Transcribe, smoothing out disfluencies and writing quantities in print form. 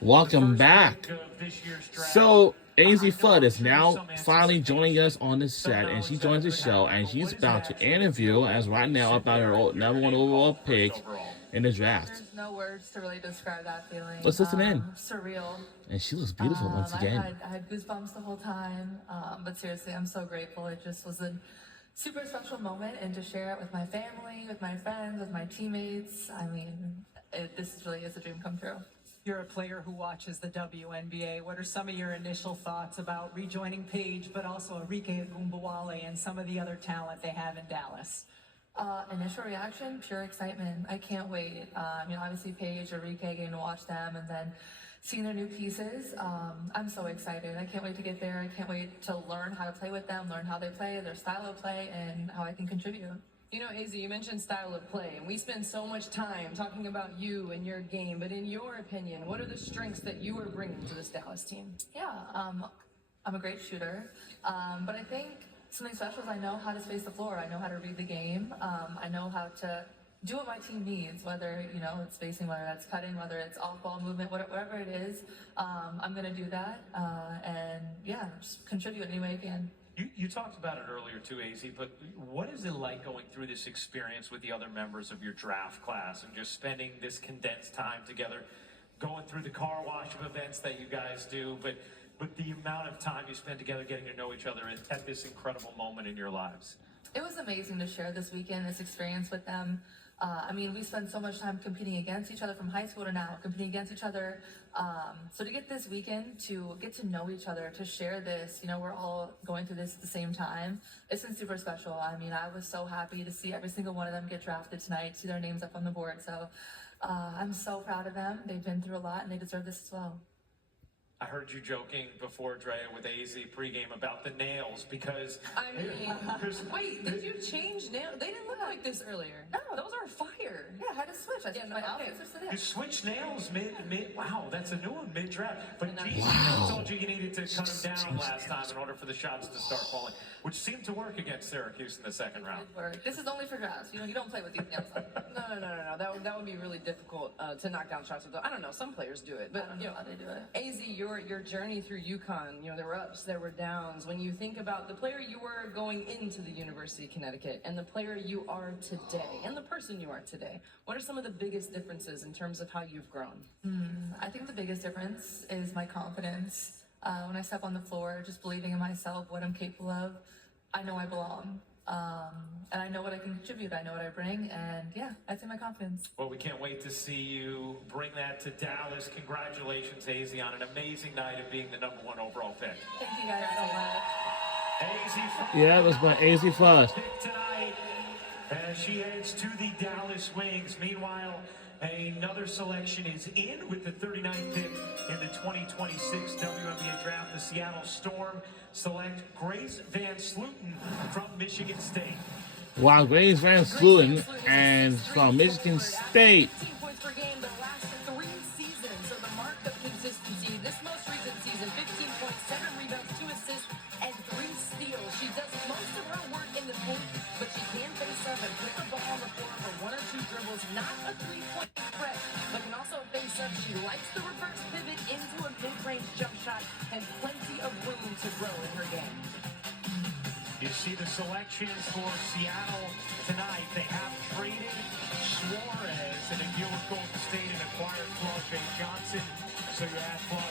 Welcome back. So, Azzi Fudd is now finally joining us on the set, and she joins the show, and she's about to interview us right now about her #1 overall pick in the draft. There's no words to really describe that feeling. Let's listen in. Surreal. And she looks beautiful once again. I had goosebumps the whole time, but seriously, I'm so grateful. It just was a super special moment, and to share it with my family, with my friends, with my teammates. I mean, this really is a dream come true. You're a player who watches the WNBA. What are some of your initial thoughts about rejoining Paige, but also Enrique Agumbawale and some of the other talent they have in Dallas? Initial reaction, pure excitement. I can't wait. Obviously Paige, Enrique, getting to watch them, and then seeing their new pieces. I'm so excited. I can't wait to get there. I can't wait to learn how to play with them, learn how they play, their style of play, and how I can contribute. You know, Azzi, you mentioned style of play, and we spend so much time talking about you and your game, but in your opinion, what are the strengths that you are bringing to this Dallas team? Yeah, I'm a great shooter, but I think something special is I know how to space the floor. I know how to read the game. I know how to do what my team needs, whether, it's spacing, whether that's cutting, whether it's off-ball movement, whatever it is. I'm going to do that, and just contribute any way I can. You talked about it earlier too, Azzi, but what is it like going through this experience with the other members of your draft class and just spending this condensed time together, going through the car wash of events that you guys do, but the amount of time you spend together getting to know each other at this incredible moment in your lives? It was amazing to share this weekend, this experience with them. We spent so much time competing against each other from high school to now, competing against each other. So to get this weekend to get to know each other, to share this, we're all going through this at the same time. It's been super special. I was so happy to see every single one of them get drafted tonight, see their names up on the board. So I'm so proud of them. They've been through a lot and they deserve this as well. I heard you joking before, Drea, with Azzi pregame about the nails because... Wait, did you change nails? They didn't look like this earlier. No. Those are fire. Yeah, I had to switch. My outfits are today. You switched nails mid. Wow, that's a new one, mid-draft. But geez, I told you needed to cut them down last time in order for the shots to start falling, which seemed to work against Syracuse in the second round. It worked. This is only for drafts. You don't play with these nails on. No. That would be really difficult to knock down shots with those. I don't know. Some players do it, but I don't know how they do it. Azzi, your journey through UConn, there were ups, there were downs. When you think about the player you were going into the University of Connecticut and the player you are today and the person you are today, what are some of the biggest differences in terms of how you've grown? I think the biggest difference is my confidence. When I step on the floor, just believing in myself, what I'm capable of, I know I belong. And I know what I can contribute, I know what I bring, and I'd say my confidence. Well, we can't wait to see you bring that to Dallas. Congratulations, Azzi, on an amazing night of being the #1 overall pick. Thank you guys so much. Azzi Fudd. Yeah, that's my Azzi Fudd. Tonight, as she heads to the Dallas Wings. Meanwhile, another selection is in with the 39th pick in the 2026 WNBA draft. The Seattle Storm select Grace Van Sluten from Michigan State. Wow, Grace Van Sluten and from Michigan State. 15 points per game the last 3 seasons. So the mark of consistency. This most recent season, 15 points, 7 rebounds, 2 assists, and 3 steals. She does most of her work in the paint, but she can face up and put the ball on the floor for 1 or 2 dribbles. Not a 3-point threat, but can also face up. She likes the reverse pivot into a mid-range jump shot and plenty of room to grow in her game. You see the selections for Seattle tonight. They have traded Suarez in a deal with Golden State and acquired Flau'jae Johnson. So you add Flau'jae